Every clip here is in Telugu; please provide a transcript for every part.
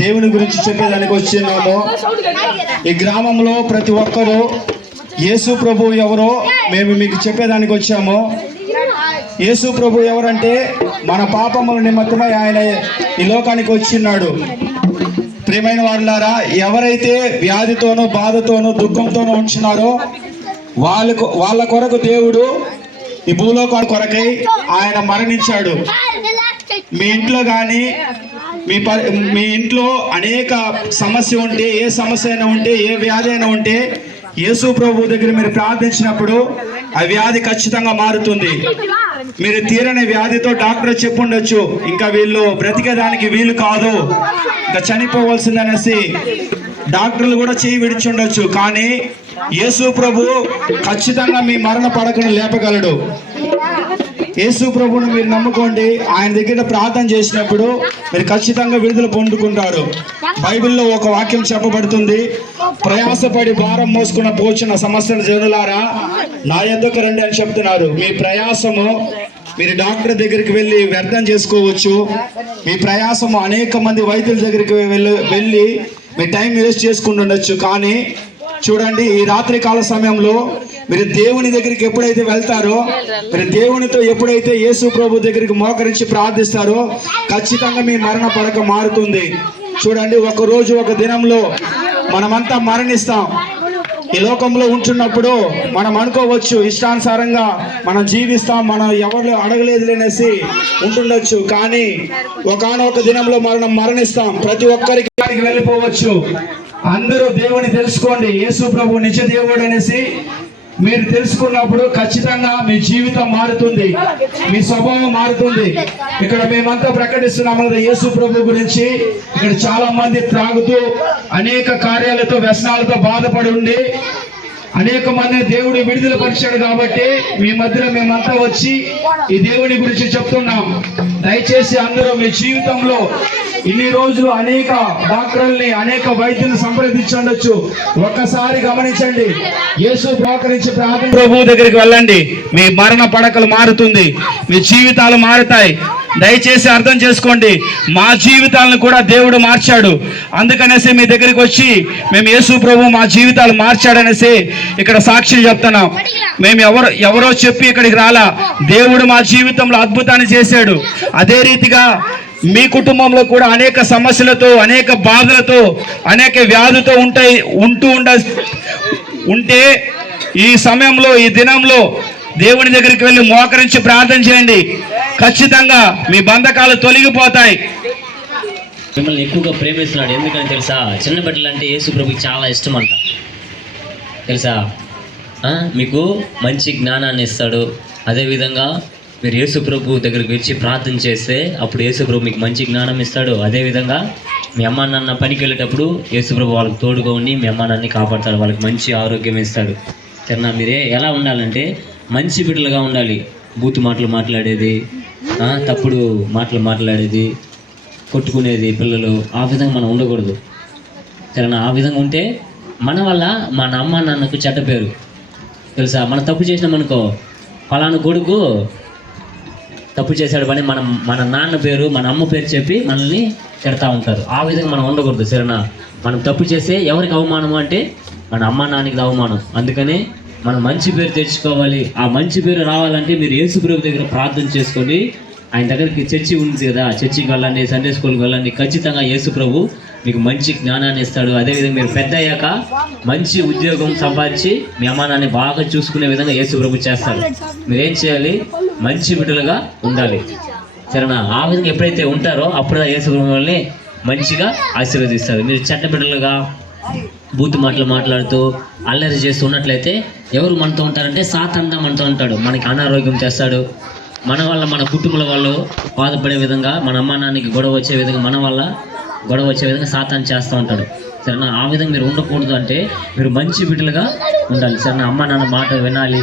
దేవుని గురించి చెప్పేదానికి వచ్చినాము. ఈ గ్రామంలో ప్రతి ఒక్కరూ యేసు ప్రభు ఎవరో మేము మీకు చెప్పేదానికి వచ్చాము. యేసు ప్రభు ఎవరంటే మన పాపముల నిమిత్తమై ఆయన ఈ లోకానికి వచ్చిన్నాడు. ప్రియమైన వారులారా, ఎవరైతే వ్యాధితోనూ బాధతోనూ దుఃఖంతోనూ ఉంటున్నారో వాళ్ళ కొరకు దేవుడు ఈ భూలోకా కొరకై ఆయన మరణించాడు. మీ ఇంట్లో కానీ మీ ఇంట్లో అనేక సమస్య ఉంటే, ఏ సమస్య అయినా ఉంటే, ఏ వ్యాధి అయినా ఉంటే యేసు ప్రభు దగ్గర మీరు ప్రార్థించినప్పుడు ఆ వ్యాధి ఖచ్చితంగా మారుతుంది. మీరు తీరని వ్యాధితో డాక్టర్ చెప్పుండొచ్చు, ఇంకా వీళ్ళు బ్రతికేదానికి వీలు కాదు, ఇంకా చనిపోవలసిందనేసి డాక్టర్లు కూడా చేయి విడిచుండొచ్చు. కానీ యేసు ప్రభు ఖచ్చితంగా మీ మరణ పడకను లేపగలడు. యేసు ప్రభువును మీరు నమ్ముకోండి. ఆయన దగ్గర ప్రార్థన చేసినప్పుడు మీరు ఖచ్చితంగా విడుదల పొందుకుంటారు. బైబిల్లో ఒక వాక్యం చెప్పబడుతుంది, ప్రయాసపడి భారం మోసుకున్న పోచిన సమస్యల జనులారా నా యొద్దకు రండి అని చెప్తున్నారు. మీ ప్రయాసము మీరు డాక్టర్ దగ్గరికి వెళ్ళి వ్యర్థం చేసుకోవచ్చు. మీ ప్రయాసము అనేక మంది వైద్యుల దగ్గరికి వెళ్ళి మీ టైం వేస్ట్ చేసుకుంటుండొచ్చు. కానీ చూడండి, ఈ రాత్రి కాల సమయంలో మీరు దేవుని దగ్గరికి ఎప్పుడైతే వెళ్తారో, మీరు దేవునితో ఎప్పుడైతే యేసు ప్రభు దగ్గరికి మోకరించి ప్రార్థిస్తారో ఖచ్చితంగా మీ మరణ పడక మారుతుంది. చూడండి, ఒక రోజు ఒక దినంలో మనమంతా మరణిస్తాం. ఈ లోకంలో ఉంటున్నప్పుడు మనం అనుకోవచ్చు ఇష్టానుసారంగా మనం జీవిస్తాం, మనం ఎవరు అడగలేదులేనేసి ఉంటుండొచ్చు. కానీ ఒకానొక దినంలో మనం మరణిస్తాం. ప్రతి ఒక్కరికి వెళ్ళిపోవచ్చు. అందరూ దేవుని తెలుసుకోండి, యేసు ప్రభు నిజ దేవుడు అనేసి మీరు తెలుసుకున్నప్పుడు ఖచ్చితంగా మీ జీవితం మారుతుంది, మీ స్వభావం మారుతుంది. ఇక్కడ మేమంతా ప్రకటిస్తున్నాము కదా యేసు ప్రభు గురించి. ఇక్కడ చాలా మంది త్రాగుతూ అనేక కార్యాలతో వ్యసనాలతో బాధపడి ఉండి అనేక మందిని దేవుడు విడుదల పరిచాడు. కాబట్టి మీ మధ్యలో మేమంతా వచ్చి ఈ దేవుని గురించి చెప్తున్నాం. దయచేసి అందరూ మీ జీవితంలో ఇన్ని రోజులు అనేక డాక్టర్లని అనేక వైద్యులను సంప్రదించండొచ్చు. ఒక్కసారి గమనించండి, యేసు మోకరించి ప్రార్థన ప్రభు దగ్గరికి వెళ్ళండి. మీ మరణ పడకలు మారుతుంది, మీ జీవితాలు మారుతాయి. దయచేసి అర్థం చేసుకోండి, మా జీవితాలను కూడా దేవుడు మార్చాడు. అందుకనేసి మీ దగ్గరికి వచ్చి మేము యేసు ప్రభు మా జీవితాలు మార్చాడనేసి ఇక్కడ సాక్షి చెప్తున్నాం. మేము ఎవరో చెప్పి ఇక్కడికి రాలా, దేవుడు మా జీవితంలో అద్భుతాన్ని చేశాడు. అదే రీతిగా మీ కుటుంబంలో కూడా అనేక సమస్యలతో, అనేక బాధలతో, అనేక వ్యాధులతో ఉంటే ఈ సమయంలో, ఈ దినంలో దేవుని దగ్గరికి వెళ్ళి మోకరించి ప్రార్థన చేయండి. ఖచ్చితంగా మీ బంధకాలు తొలగిపోతాయి. మిమ్మల్ని ఎక్కువగా ప్రేమిస్తున్నాడు. ఎందుకని తెలుసా? చిన్న బిడ్డలు అంటే యేసు ప్రభుకి చాలా ఇష్టం అంట, తెలుసా? మీకు మంచి జ్ఞానాన్ని ఇస్తాడు. అదేవిధంగా మీరు యేసు ప్రభు దగ్గరికి వచ్చి ప్రార్థన చేస్తే అప్పుడు యేసు ప్రభు మీకు మంచి జ్ఞానం ఇస్తాడు. అదేవిధంగా మీ అమ్మ నాన్న పనికి వెళ్ళేటప్పుడు యేసు ప్రభు వాళ్ళకి తోడుగా ఉండి మీ అమ్మ నాన్నని కాపాడతాడు, వాళ్ళకి మంచి ఆరోగ్యం ఇస్తాడు. సరేనా? మీరే ఎలా ఉండాలంటే మంచి బిడ్డలుగా ఉండాలి. బూతు మాటలు మాట్లాడేది, తప్పుడు మాటలు మాట్లాడేది, కొట్టుకునేది పిల్లలు, ఆ విధంగా మనం ఉండకూడదు. సరేనా? ఆ విధంగా ఉంటే మన వల్ల మన అమ్మ నాన్నకు చెడ్డ పేరు, తెలుసా? మనం తప్పు చేసినామనుకో, ఫలానా కొడుకు తప్పు చేశాడు పని మన నాన్న పేరు, మన అమ్మ పేరు చెప్పి మనల్ని తిడతా ఉంటారు. ఆ విధంగా మనం ఉండకూడదు. సరేనా? మనం తప్పు చేస్తే ఎవరికి అవమానం అంటే మన అమ్మ నాన్నకి అవమానం. అందుకనే మనం మంచి పేరు తెచ్చుకోవాలి. ఆ మంచి పేరు రావాలంటే మీరు యేసు ప్రభు దగ్గర ప్రార్థన చేసుకోండి. ఆయన దగ్గరికి చర్చి ఉంది కదా, చర్చికి వెళ్ళండి, సండే స్కూల్కి వెళ్ళండి. ఖచ్చితంగా యేసు ప్రభు మీకు మంచి జ్ఞానాన్ని ఇస్తాడు. అదేవిధంగా మీరు పెద్ద అయ్యాక మంచి ఉద్యోగం సంపాదించి మీ అమ్మానాన్ని బాగా చూసుకునే విధంగా యేసు ప్రభు చేస్తాడు. మీరేం చేయాలి? మంచి బిడ్డలుగా ఉండాలి. సరేనా? ఆ విధంగా ఎప్పుడైతే ఉంటారో అప్పుడు యేసు ప్రభు వాళ్ళని మంచిగా ఆశీర్వదిస్తారు. మీరు చెడ్డ బిడ్డలుగా బూతు మాటలు మాట్లాడుతూ అల్లరి చేస్తూ ఉన్నట్లయితే ఎవరు మనతో ఉంటారంటే సాతానుగా మనతో ఉంటాడు. మనకి అనారోగ్యం చేస్తాడు. మన వల్ల మన కుటుంబాల వాళ్ళు బాధపడే విధంగా, మన అమ్మ నాన్నకి గొడవ వచ్చే విధంగా సాతాను చేస్తూ ఉంటాడు. సరేనా? ఆ విధంగా మీరు ఉండకూడదు. అంటే మీరు మంచి బిడ్డలుగా ఉండాలి. సరేనా? అమ్మ నాన్న మాట వినాలి,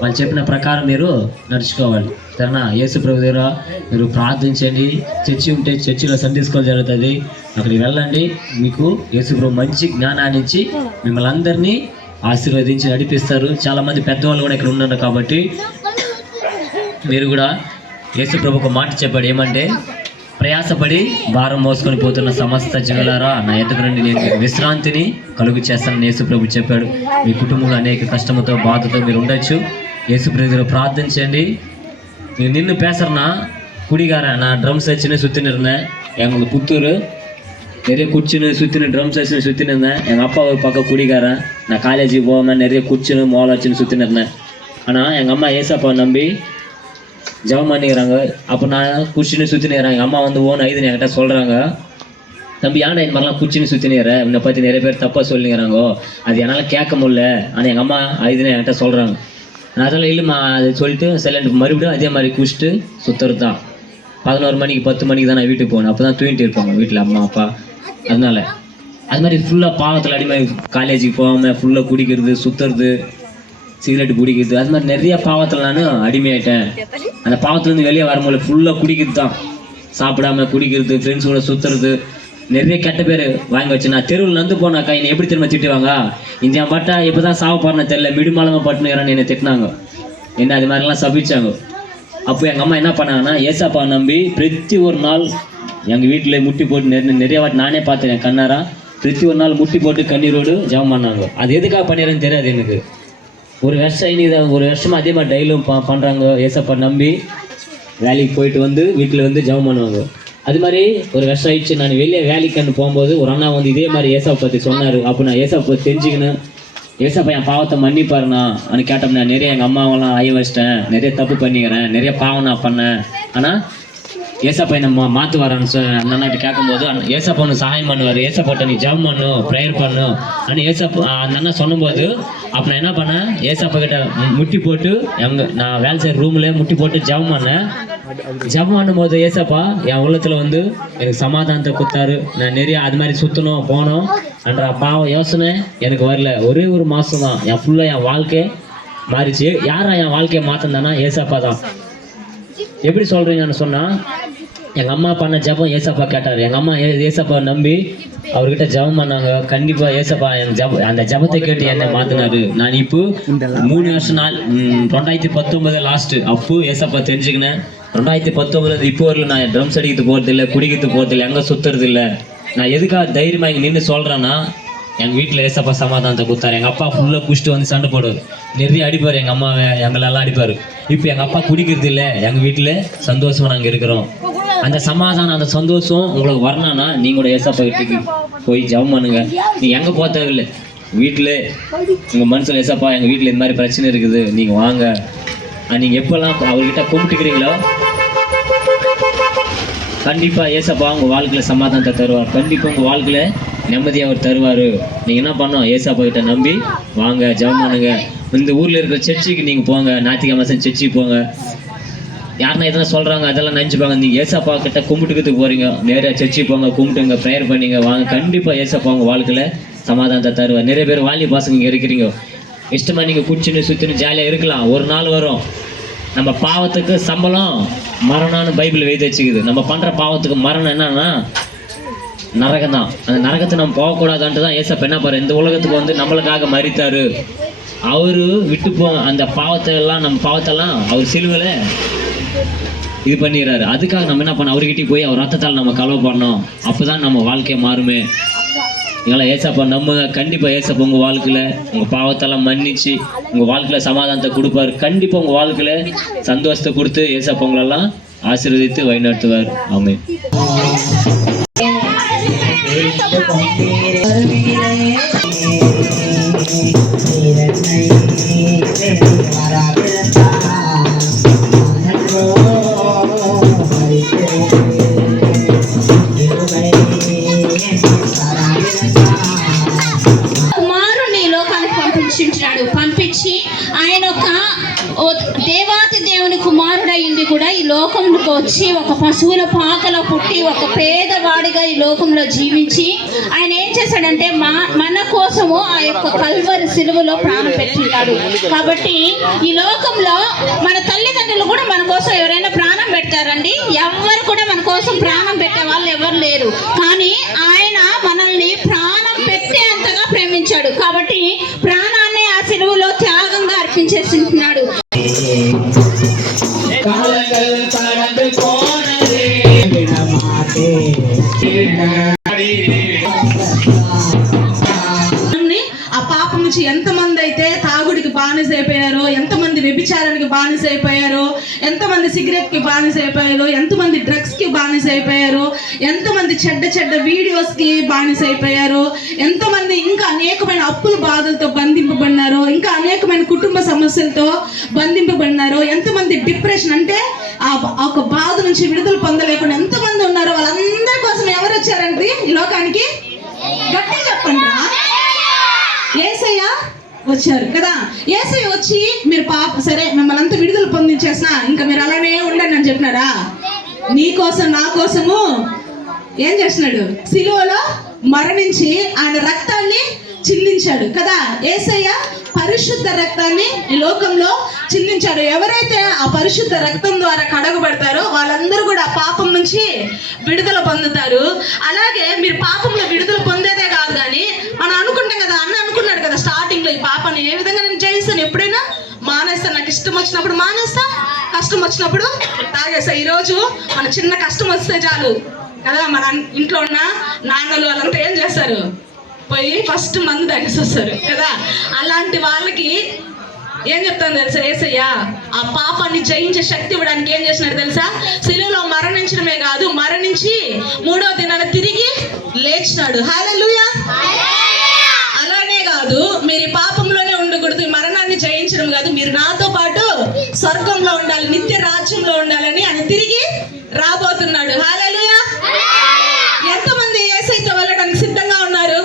వాళ్ళు చెప్పిన ప్రకారం మీరు నడుచుకోవాలి. సరేనా? యేసు ప్రభు దగ్గర మీరు ప్రార్థించండి. చర్చి ఉంటే చర్చిలో సండే స్కూల్ జరుగుతుంది, అక్కడికి వెళ్ళండి. మీకు యేసు ప్రభు మంచి జ్ఞానాన్ని ఇచ్చి మిమ్మల్ని అందరినీ ఆశీర్వదించి నడిపిస్తారు. చాలామంది పెద్దవాళ్ళు కూడా ఇక్కడ ఉన్నారు. కాబట్టి మీరు కూడా యేసు ప్రభు ఒక మాట చెప్పాడు, ఏమంటే ప్రయాసపడి భారం మోసుకొని పోతున్న సమస్త జీవులారా నా ఎదుగు రండి, నేను మీకు విశ్రాంతిని కలుగు చేస్తానని యేసు ప్రభు చెప్పాడు. మీ కుటుంబంలో అనేక కష్టంతో బాధతో మీరు ఉండొచ్చు. యేసు ప్రభు ప్రార్థన చేయండి. ನೀವು ನಿನ್ನ பேசுறனா குடிகார நான் ட்ரம்ஸ் வச்சுன்னு சுற்றின்னு இருந்தேன். எங்களுக்கு புத்தூர் நிறைய குடிச்சுன்னு சுற்றின்னு ட்ரம்ஸ் வச்சுன்னு சுற்றின்னு இருந்தேன். எங்கள் அப்பா ஒரு பக்கம் குடிகாரன். நான் காலேஜுக்கு போகாமல் நிறைய குடிச்சுன்னு மோளை வச்சுன்னு சுற்றின்னு இருந்தேன். ஆனால் எங்கள் அம்மா ஏசப்பாவை நம்பி ஜெபம் பண்ணிக்கிறாங்க. அப்போ நான் குடிச்சுன்னு சுற்றின்னு இருக்கிறேன். எங்கள் அம்மா வந்து ஓன் ஐதுன்னு என்கிட்ட சொல்கிறாங்க, தம்பி ஏன்டா இந்த மாதிரிலாம் குடிச்சுன்னு சுற்றினுக்கிறேன், என்னை பற்றி நிறைய பேர் தப்பாக சொல்லிக்கிறாங்கோ, அது என்னால் கேட்க முடியல. ஆனால் எங்கள் அம்மா ஐதுன்னு என்கிட்ட சொல்கிறாங்க. நான் அதெல்லாம் இல்லைம்மா அது சொல்லிட்டு சைலண்ட் மறுபடியும் அதே மாதிரி குடிச்சிட்டு சுற்றுறது தான். 11 மணிக்கு 10 மணிக்கு தான் நான் வீட்டுக்கு போகணும். அப்போ தான் தூங்கிட்டு இருப்பாங்க வீட்டில் அம்மா அப்பா. அதனால அது மாதிரி ஃபுல்லாக பாவத்தில் அடிமை, காலேஜுக்கு போகாமல் ஃபுல்லாக குடிக்கிறது, சுற்றுறது, சிகரெட்டு குடிக்கிறது, அது மாதிரி நிறைய பாவத்தில் நான் அடிமையாயிட்டேன். அந்த பாவத்துலேருந்து வெளியே வரும்போது ஃபுல்லாக குடிக்கிறது தான். சாப்பிடாம குடிக்கிறது, ஃப்ரெண்ட்ஸோட சுற்றுறது, நிறைய கெட்ட பேர் வாங்கி வச்சு நான் தெருவில் நந்து போனாக்கா என்னை எப்படி திரும்ப திட்டுவாங்க, இந்த பட்டா இப்போ தான் சாவ போறேன்னு தெரியல, மிடுமாலமாக பட்டுனுறான்னு என்னை திட்டினாங்க. என்ன அது மாதிரிலாம் சபிச்சாங்க. அப்போ எங்கள் அம்மா என்ன பண்ணாங்கன்னா ஏசப்பா நம்பி பிரதி ஒரு நாள் எங்கள் வீட்டில் முட்டி போட்டு நிறைய வாட்டி நானே பார்த்துருக்கேன் கண்ணாரா. பிரதி ஒரு நாள் முட்டி போட்டு கண்ணீரோடு ஜெபம் பண்ணாங்க. அது எதுக்காக பண்ணிடுறேன்னு தெரியாது எனக்கு. ஒரு வருஷமாக அதே மாதிரி டெய்லியும் பண்ணுறாங்க. ஏசப்பா நம்பி வேலைக்கு போயிட்டு வந்து வீட்டில் வந்து ஜெபம் பண்ணுவாங்க. அது மாதிரி ஒரு வருஷம் ஆயிடுச்சு. நான் வெளியே வேலைக்கு போகும்போது ஒரு அண்ணா வந்து இதே மாதிரி ஏசப்பா பற்றி சொன்னார். அப்போ நான் ஏசப்பா பற்றி தெரிஞ்சுக்கினேன். ஏசப்பா என் பாவத்தை மன்னிப்பாருண்ணா அப்படின்னு கேட்டோம். நான் நிறைய எங்கள் அம்மாவெல்லாம் ஆய வச்சிட்டேன், நிறைய தப்பு பண்ணிக்கிறேன், நிறைய பாவம் நான் பண்ணேன், ஆனால் ஏசப்பா என்னை மாற்றுவாரான்னு அந்த அண்ணாட்ட கேட்கும்போது ஏசப்பா ஒன்று சகாயம் பண்ணுவார், ஏசப்பாட்ட நீ ஜெபம் பண்ணும், ப்ரேயர் பண்ணும் அப்படின்னு ஏசப்பா அந்த அண்ணா சொன்னும்போது அப்போ நான் என்ன பண்ணேன், ஏசப்பா கிட்ட முட்டி போட்டு நான் வேலை செய்கிற ரூமில் முட்டி போட்டு ஜெபம் பண்ணேன். ஜெபம் பண்ணும்போது ஏசப்பா என் உள்ளத்தில் வந்து எனக்கு சமாதானத்தை கொடுத்தாரு. நான் நிறைய அது மாதிரி சுற்றணும் போனோம் என்ற பாவம் யோசனை எனக்கு வரல. ஒரே ஒரு மாதம் தான் என் வாழ்க்கை மாறிச்சு. யாரா என் வாழ்க்கையை மாற்றினானா ஏசப்பா தான். எப்படி சொல்கிறீங்கன்னு சொன்னால் எங்கள் அம்மா பண்ண ஜெபம் ஏசப்பா கேட்டார். எங்கள் அம்மா ஏசப்பா நம்பி அவர்கிட்ட ஜெபம் பண்ணாங்க. கண்டிப்பாக ஏசப்பா அந்த ஜெபத்தை கேட்டு என்னை மாற்றினாரு. நான் இப்போ 3 வருஷம் நாள் 2019 லாஸ்ட்டு அப்போ ஏசப்பா தெரிஞ்சுக்கினேன். 2019 இப்போ வரல நான் ட்ரம்ஸ் அடிக்கிறது போகிறதில்ல, குடிக்கிறது போகிறதில்ல, எங்கே சுற்றுறது இல்லை. நான் எதுக்காக தைரியமாக இங்கே நின்று சொல்கிறேன்னா எங்கள் வீட்டில் ஏசப்பா சமாதானத்தை கொடுத்தாரு. எங்கள் அப்பா ஃபுல்லாக குடிச்சிட்டு வந்து சண்டை போடுவார், நிறைய அடிப்பார், எங்கள் அம்மாவை எங்களெல்லாம் அடிப்பார். இப்போ எங்கள் அப்பா குடிக்கிறது இல்லை, எங்கள் வீட்டில் சந்தோஷமாக நாங்கள் இருக்கிறோம். அந்த சமாதானம் அந்த சந்தோஷம் உங்களுக்கு வரணும்னா நீங்களோட ஏசப்பா வீட்டுக்கு போய் ஜெபம் பண்ணுங்க. நீங்கள் எங்கே போக தேவையில்லை, வீட்டில் உங்கள் மனசில் ஏசப்பா எங்கள் வீட்டில் இந்த மாதிரி பிரச்சனை இருக்குது, நீங்கள் வாங்க. நீங்கள் எப்போல்லாம் அவர்கிட்ட கும்பிட்டுக்கிறீங்களோ கண்டிப்பாக ஏசப்பா உங்கள் வாழ்க்கையில் சமாதானத்தை தருவார். கண்டிப்பாக உங்கள் வாழ்க்கையில் நிம்மதியாக அவர் தருவார். நீங்கள் என்ன பண்ணோம், ஏசப்பா கிட்ட நம்பி வாங்க, ஜெபம் பண்ணுங்க. இந்த ஊரில் இருக்கிற சர்ச்சுக்கு நீங்கள் போங்க, ஞாயிற்றுக்கிழமை சர்ச்சுக்கு போங்க. யாருன்னா எதனா சொல்கிறாங்க அதெல்லாம் நினச்சிப்பாங்க. நீங்கள் ஏசப்பா கிட்ட கும்பிட்டுக்கிறதுக்கு போகிறீங்க, நேராக சர்ச்சுக்கு போங்க, கும்பிட்டுங்க, ப்ரேயர் பண்ணிங்க, வாங்க. கண்டிப்பாக ஏசப்பா உங்கள் வாழ்க்கையில் சமாதானத்தை தருவார். நிறைய பேர் வாலி பாசங்க இங்கே இருக்கிறீங்க, இஷ்டமாக நீங்கள் குடிச்சுன்னு சுற்றின்னு ஜாலியாக இருக்கலாம். ஒரு நாள் வரும் நம்ம பாவத்துக்கு சம்பளம் மரணம்னு பைபிள் எழுதி வச்சுக்குது. நம்ம பண்ணுற பாவத்துக்கு மரணம் என்னன்னா நரகம் தான். அந்த நரகத்தை நம்ம போகக்கூடாதுன்ட்டு தான் ஏசப்பா என்ன பாரு இந்த உலகத்துக்கு வந்து நம்மளுக்காக மரித்தாரு. அவரு விட்டு அந்த பாவத்தை எல்லாம் நம்ம பாவத்தெல்லாம் அவர் சிலுவையில் இது பண்ணிடுறாரு. அதுக்காக நம்ம என்ன பண்ணோம், அவர்கிட்ட போய் அவர் ரத்தத்தால் நம்ம கலவை பண்ணோம். அப்போ தான் நம்ம வாழ்க்கையை மாறுமே. எங்களை ஏசப்பா நம்புங்க. கண்டிப்பாக ஏசப்பா உங்கள் வாழ்க்கையில் உங்கள் பாவத்தெல்லாம் மன்னிச்சு உங்கள் வாழ்க்கையில் சமாதானத்தை கொடுப்பார். கண்டிப்பாக உங்கள் வாழ்க்கையில் சந்தோஷத்தை கொடுத்து ஏசப்பா உங்களெல்லாம் ஆசீர்வதித்து வழிநடத்துவார். ஆமென். పంపించి ఆయన ఒక దేవాతి దేవుని కుమారుడైంది కూడా ఈ లోకంలోకి వచ్చి ఒక పశువుల పాకలో పుట్టి ఒక పేదవాడిగా ఈ లోకంలో జీవించి ఆయన ఏం చేశాడంటే మన కోసము ఆ యొక్క కల్వరి సిలువలో ప్రాణం పెట్టినాడు. కాబట్టి ఈ లోకంలో మన తల్లిదండ్రులు కూడా మన కోసం ఎవరైనా ప్రాణం పెడతారండి? ఎవరు కూడా మన కోసం ప్రాణం పెట్టే వాళ్ళు ఎవరు లేరు. కానీ ఆయన మనల్ని ప్రాణం పెట్టేంతగా ప్రేమించాడు. కాబట్టి ప్రాణాన్ని ఆ సిలువలో త్యాగంగా అర్పించేస్తున్నాడు. காலங்கள் கடந்து போனதே ఆ పాపం నుంచి ఎంతమంది అయితే తాగుడికి బానిస అయిపోయారో, ఎంతమంది వ్యభిచారానికి బానిస అయిపోయారో, ఎంతమంది సిగరెట్కి బానిస అయిపోయారో, ఎంతమంది డ్రగ్స్కి బానిస అయిపోయారో, ఎంతమంది చెడ్డ చెడ్డ వీడియోస్కి బానిస అయిపోయారో, ఎంతమంది ఇంకా అనేకమైన అప్పుల బాధలతో బంధింపబడినారో, ఇంకా అనేకమైన కుటుంబ సమస్యలతో బంధింపబడినారో, ఎంతమంది డిప్రెషన్ అంటే ఆ ఒక బాధ నుంచి విడుదల పొందలేకుండా ఎంతమంది ఉన్నారో, వాళ్ళందరి కోసం ఎవరు వచ్చారంటే ఈ లోకానికి? గట్టి చెప్పండి రా, యేసయ్య వచ్చారు కదా. యేసయ్య వచ్చి మీరు సరే మిమ్మల్ని అంతా విడుదల పొందించేసిన ఇంకా మీరు అలానే ఉండండి అని చెప్పినాడా? నీ కోసం నా కోసము ఏం చేసినాడు? సిలువలో మరణించి ఆయన రక్తాన్ని చిందించాడు కదా. యేసయ్య పరిశుద్ధ రక్తాన్ని ఈ లోకంలో చిందించాడు. ఎవరైతే ఆ పరిశుద్ధ రక్తం ద్వారా కడగబడతారో వాళ్ళందరూ కూడా ఆ పాపం నుంచి విడుదల పొందుతారు. అలాగే మీరు పాపంలో విడుదల పొందేదే కాదు, కానీ మనం అనుకుంటాం కదా, అన్న అనుకున్నాడు కదా స్టార్టింగ్ లో, ఈ పాపాన్ని ఏ విధంగా నేను చేయిస్తాను, ఎప్పుడైనా మానేస్తాను, నాకు ఇష్టం వచ్చినప్పుడు మానేస్తా, కష్టం వచ్చినప్పుడు తాగేస్తా. ఈరోజు మన చిన్న కష్టం వస్తే చాలు కదా, మన ఇంట్లో ఉన్న నాన్నలు వాళ్ళంతా ఏం చేస్తారు? పోయి ఫస్ట్ మందు తాగేసి వస్తారు కదా. అలాంటి వాళ్ళకి ఏం చెప్తాను తెలుసా? యేసయ్య ఆ పాపాన్ని జయించే శక్తి ఇవ్వడానికి ఏం చేసినాడు తెలుసా? సిలువలో మరణించడమే కాదు, మరణించి 3వ దినాన తిరిగి లేచినాడు. హల్లెలూయా. అలానే కాదు, మీరు ఈ పాపంలోనే ఉండకూడదు, మరణాన్ని జయించడం కాదు, మీరు నాతో పాటు స్వర్గంలో ఉండాలి, నిత్య రాజ్యంలో ఉండాలని ఆయన తిరిగి రాబోతున్నాడు. హల్లెలూయా. ఎంతమంది యేసయ్యతో వెళ్ళడానికి సిద్ధంగా ఉన్నారు?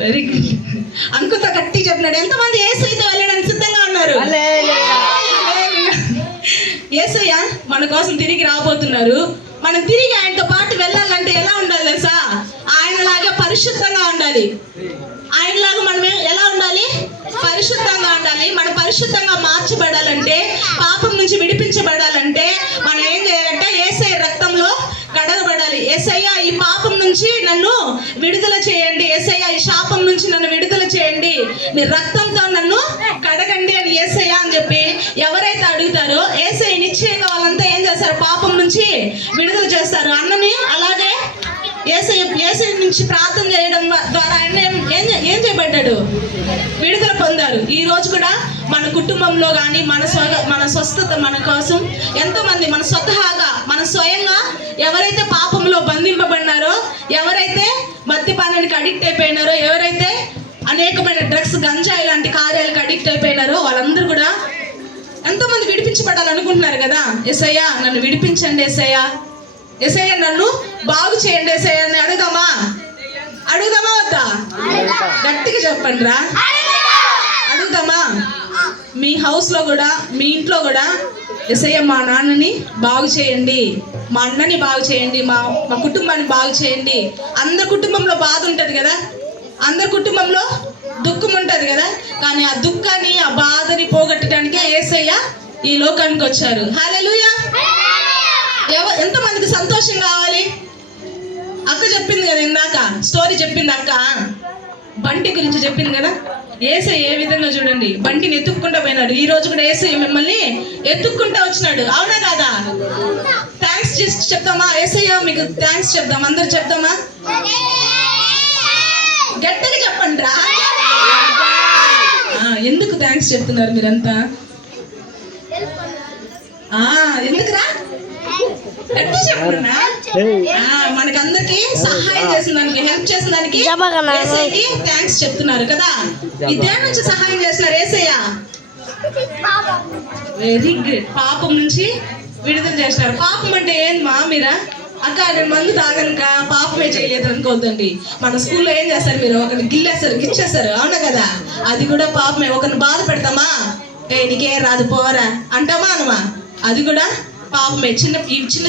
వెరీ గుడ్, అంకుతో గట్టి చెప్పినాడు. ఎంతమంది యేసయ్యతో వెళ్ళడానికి సిద్ధంగా ఉన్నారు? యేసయ్య మన కోసం తిరిగి రాబోతున్నారు. మనం తిరిగి ఆయనతో పాటు వెళ్ళాలంటే ఎలా ఉండాలి తెలుసా? ఆయనలాగా పరిశుద్ధంగా ఉండాలి. ఆయనలాగా మనం ఎలా ఉండాలి? పరిశుద్ధంగా ఉండాలి. మనం పరిశుద్ధంగా మార్చబడాలంటే, పాపం నుంచి విడిపించబడాలంటే మనం ఏం చేయాలంటే యేసయ్య రక్తంలో కడగబడాలి. యేసయ్య ఈ పాపం నుంచి నన్ను విడుదల చేయండి, యేసయ్య ఈ శాపం నుంచి నన్ను విడుదల చేయండి, మీ రక్తంతో నన్ను కడగండి అని యేసయ్య అని చెప్పి ఎవరైతే అడుగుతారో యేసయ్య నిశ్చయంగా వాళ్ళంతా ఏం చేస్తారు? పాపం నుంచి విడుదల చేస్తారు. అన్నని అలాగే యేసయ్య నుంచి ప్రార్థన చేయడం ద్వారా ఆయన ఏం చేయబడ్డాడు? విడుదల పొందారు. ఈ రోజు కూడా మన కుటుంబంలో కానీ మన స్వస్థత మన కోసం ఎంతోమంది మన స్వతహాగా మన స్వయంగా ఎవరైతే పాపంలో బంధింపబడినారో, ఎవరైతే మద్యపానానికి అడిక్ట్ అయిపోయినారో, ఎవరైతే అనేకమైన డ్రగ్స్ గంజాయి లాంటి కార్యాలకు అడిక్ట్ అయిపోయినారో వాళ్ళందరూ కూడా ఎంతోమంది విడిపించబడాలనుకుంటున్నారు కదా. యేసయ్య నన్ను విడిపించండి, యేసయ్య నన్ను బాగు చేయండి యేసయ్య అని అడుగుదామా వద్దా? గట్టిగా చెప్పండి రా, అడుగుదామా? మీ హౌస్ లో కూడా, మీ ఇంట్లో కూడా యేసయ్య మా నాన్నని బాగు చేయండి, మా అన్నని బాగు చేయండి, మా కుటుంబాన్ని బాగు చేయండి. అందరి కుటుంబంలో బాధ ఉంటుంది కదా, అందరి కుటుంబంలో దుఃఖం ఉంటుంది కదా, కానీ ఆ దుఃఖాన్ని ఆ బాధని పోగొట్టడానికే యేసయ్య ఈ లోకానికి వచ్చారు. హల్లెలూయా. ఎంతమందికి సంతోషం కావాలి? అక్క చెప్పింది కదా ఇందాక, స్టోరీ చెప్పింది అక్క, బంటి గురించి చెప్పింది కదా. యేసయ్య ఏ విధంగా చూడండి, బంటిని ఎత్తుక్కుంటా పోయినాడు. ఈ రోజు కూడా యేసయ్య మిమ్మల్ని ఎత్తుక్కుంటా వచ్చినాడు, అవునా కాదా? థ్యాంక్స్ చెప్తామా? యేసయ్య మీకు థ్యాంక్స్ చెప్దాం, అందరు చెప్తామా? గట్టిగా చెప్పండి రా. ఎందుకు థ్యాంక్స్ చెప్తున్నారు మీరంతా? ఎందుకురా? మనకందరికి సహాయం చేసిన దానికి, హెల్ప్ చేసిన దానికి యేసయ్యకి థ్యాంక్స్ చెప్తున్నారు కదా. ఇదే నుంచి సహాయం చేస్తున్నారు యేసయ్య. Very good. పాపం నుంచి విడుదల చేస్తున్నారు. పాపం అంటే ఏంది మీరా? అక్క నేను మందు తాగనుక పాపమే చేయలేదు అనుకోవద్దండి. మన స్కూల్లో ఏం చేస్తారు? మీరు ఒకరిని గిచ్చేస్తారు, అవునా కదా? అది కూడా పాపమే. ఒకరిని బాధ పెడతామా? నీకేం రాదు పోరా అంటామా అనమా? అది కూడా పాపమే. చిన్న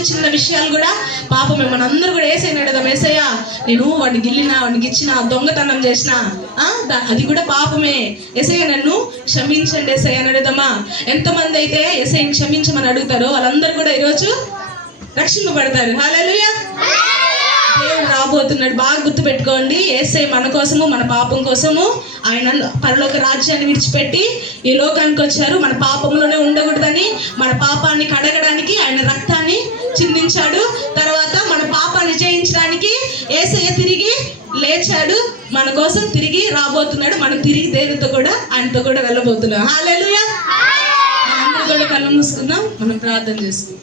చిన్న విషయాలు కూడా పాపమే. మనందరూ కూడా యేసయ్యని అడుగుదాం, యేసయ్య నేను వాడిని గిల్లినా, వాడిని గిచ్చినా, దొంగతనం చేసినా అది కూడా పాపమే, యేసయ్య నన్ను క్షమించండి యేసయ్య అని అడుగుదామా? ఎంతమంది అయితే యేసయ్యని క్షమించమని అడుగుతారో వాళ్ళందరూ కూడా ఈరోజు రక్షింపబడతారు. హల్లెలూయా. దేవుడు రాబోతున్నాడు, బాగా గుర్తు పెట్టుకోండి. యేసయ్య మన కోసము, మన పాపం కోసము ఆయన పరలోక రాజ్యాన్ని విడిచిపెట్టి ఈ లోకానికి వచ్చారు. మన పాపంలోనే ఉండకూడదని, మన పాపాన్ని కడగడానికి ఆయన రక్తాన్ని చిందించాడు. తర్వాత మన పాపాన్ని పాపాన్ని జయించడానికి యేసయ్య తిరిగి లేచాడు, మన కోసం తిరిగి రాబోతున్నాడు. మనం తిరిగి దేవునితో కూడా ఆయనతో కూడా వెళ్ళబోతున్నాం. హల్లెలూయా. అందరూ కూడా కళ్ళు మూసుకుందాం, మనం ప్రార్థన చేసుకుందాం.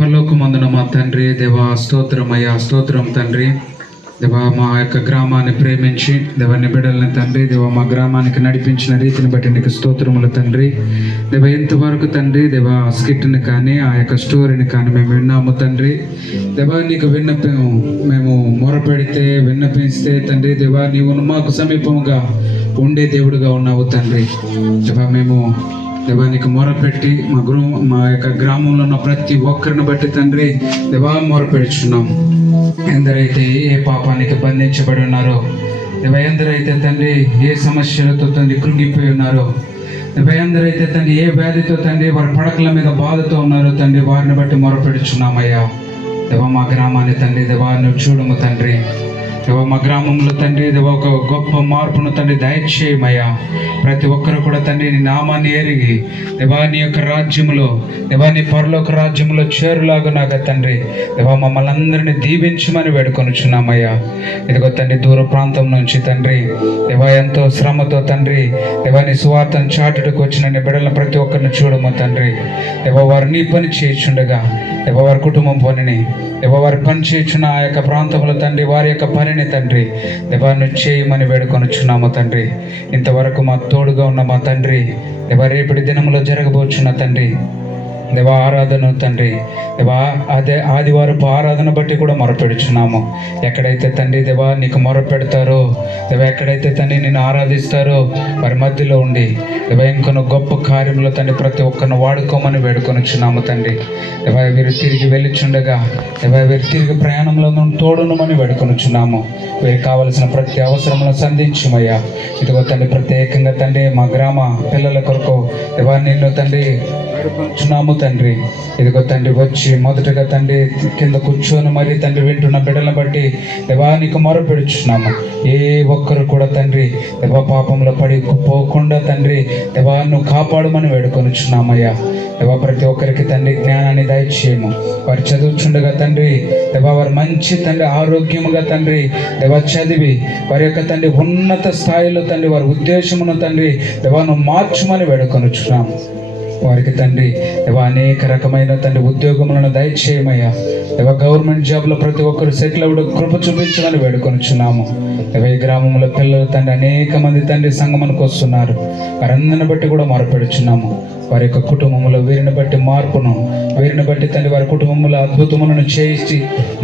పరలోకమందున మా తండ్రి దేవా, స్తోత్రమయ్యా, స్తోత్రం తండ్రి దేవా. మా యొక్క గ్రామాన్ని ప్రేమించి దేవాన్ని బిడ్డలని తండ్రి దేవా మా గ్రామానికి నడిపించిన రీతిని బట్టి నీకు స్తోత్రములు తండ్రి దేవా. ఇంతవరకు తండ్రి దేవా ఆ స్కిట్ని కానీ ఆ యొక్క స్టోరీని కానీ మేము విన్నాము తండ్రి దేవా. నీకు మేము మొరపెడితే విన్నపిస్తే తండ్రి దేవా నీవు మాకు సమీపంగా ఉండే దేవుడుగా ఉన్నావు తండ్రి దేవా. మేము దేవా నీకు మొరపెట్టి మా యొక్క గ్రామంలో ఉన్న ప్రతి ఒక్కరిని బట్టి తండ్రి దేవా మొరపెడుచున్నాం. ఎందరైతే ఏ పాపానికి బంధించబడి ఉన్నారో దేవా, ఎందరైతే తండ్రి ఏ సమస్యలతో తండ్రి కృంగిపోయి ఉన్నారో దేవా, ఎందరైతే తండ్రి ఏ వ్యాధితో తండ్రి వారి పడకల మీద బాధతో ఉన్నారో తండ్రి వారిని బట్టి మొరపెడుచున్నామయ్యా దేవా. మా గ్రామాన్ని తండ్రి దేవా నువ్వు చూడము తండ్రి దేవా. మా గ్రామంలో తండ్రి దేవా ఒక గొప్ప మార్పును తండ్రి దయచేయమయ్యా. ప్రతి ఒక్కరు కూడా తండ్రి నీ నామాన్ని ఎరిగి దేవా నీ యొక్క రాజ్యములో దేవా నీ పరలోక రాజ్యంలో చేరులాగునాక తండ్రి దేవా మమ్మల్ని అందరినీ దీవించమని వేడుకొనుచున్నామయ్యా. ఇదిగో తండ్రి దూర ప్రాంతం నుంచి తండ్రి దేవా ఎంతో శ్రమతో తండ్రి దేవా నీ సువార్తను చాటుటకు వచ్చిన నీ బిడ్డలను ప్రతి ఒక్కరిని చూడము తండ్రి దేవా. వారు నీ పని చేయుచుండగా దేవా వారి కుటుంబం పనిని దేవా వారి పని చేయుచున్న ఆ యొక్క ప్రాంతంలో తండ్రి వారి యొక్క పనిని తండ్రి దేవా నువ్వు చేయమని వేడుకొనుచున్నాము తండ్రి. ఇంతవరకు మా తోడుగా ఉన్న మా తండ్రి దేవా రేపటి దినంలో జరగబోచున్న తండ్రి దేవా ఆరాధన తండ్రి దేవా అదే ఆదివారపు ఆరాధన బట్టి కూడా మొరపెడుచున్నాము. ఎక్కడైతే తండ్రి దేవా నీకు మొరపెడతారో దేవా, ఎక్కడైతే తండ్రి నిన్ను ఆరాధిస్తారో వారి మధ్యలో ఉండి దేవా ఇంకొన గొప్ప కార్యంలో తండ్రి ప్రతి ఒక్కరిని వాడుకోమని వేడుకొనిచున్నాము తండ్రి దేవా. వీరు తిరిగి వెళ్ళిచుండగా దేవా వీరు తిరిగి ప్రయాణంలో తోడునమని వేడుకొనిచున్నాము. వీరికి కావలసిన ప్రతి అవసరములను సంధించుమయ్యా. ఇదిగో తండ్రి ప్రత్యేకంగా తండ్రి మా గ్రామ పిల్లల కొరకు దేవా నిన్ను తండ్రి వేడుకొనిచున్నాము తండ్రి. ఇదిగో తండ్రి వచ్చి మొదటగా తండ్రి కింద కూర్చొని మరి తండ్రి వింటున్న బిడ్డలను బట్టి దేవా నీకు మొరపెడుచున్నాము. ఏ ఒక్కరు కూడా తండ్రి దేవా పాపంలో పడి పోకుండా తండ్రి దేవా నువ్వు కాపాడమని వేడుకొనిచున్నామయ్యా దేవా. ప్రతి ఒక్కరికి తండ్రి జ్ఞానాన్ని దయచేయము. వారు చదువుచుండగా తండ్రి దేవా వారు మంచి తండ్రి ఆరోగ్యముగా తండ్రి దేవా చదివి వారి యొక్క తండ్రి ఉన్నత స్థాయిలో తండ్రి వారి ఉద్దేశమును తండ్రి దేవా నువ్వు మార్చుమని వేడుకొనిచున్నాము. వారికి తండ్రి దేవా అనేక రకమైన తండ్రి ఉద్యోగములను దయచేయమయ్యా దేవా. గవర్నమెంట్ జాబ్లో ప్రతి ఒక్కరు సెటిల్ అవ్వడం కృప చూపించమని వేడుకొనిచున్నాము దేవా. ఈ గ్రామంలో పిల్లలు తండ్రి అనేక మంది తండ్రి సంగమనకు వస్తున్నారు. వారందరిని బట్టి కూడా మొరపెడుచున్నాము. వారి యొక్క కుటుంబంలో వీరిని బట్టి మార్పును వీరిని బట్టి తండ్రి వారి కుటుంబంలో అద్భుతములను చేసి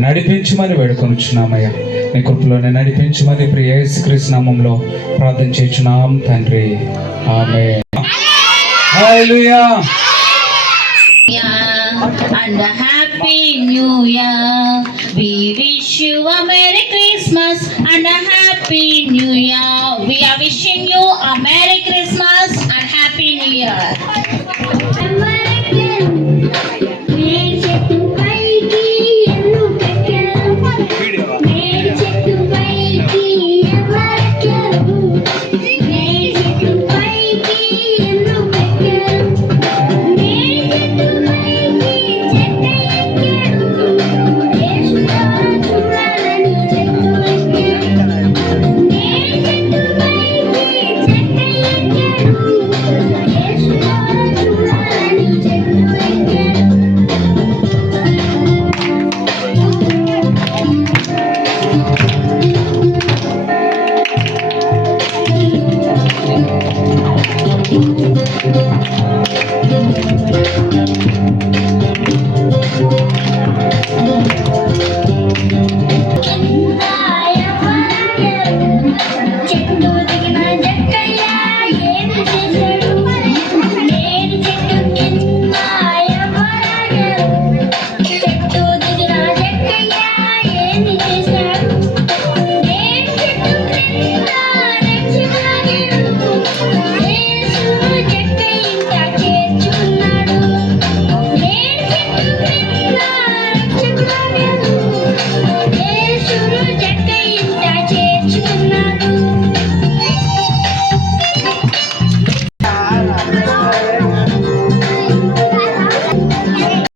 నడిపించమని వేడుకొనిచున్నామయ్యా. నీ కృపలోనే నడిపించమని ప్రియ యేసుక్రీస్తు నామములో ప్రార్థన చేయుచున్నాం తండ్రి. ఆమేన్. Hallelujah. And a happy new year. We wish you a Merry Christmas and a happy new year. We are wishing you a Merry Christmas and happy new year.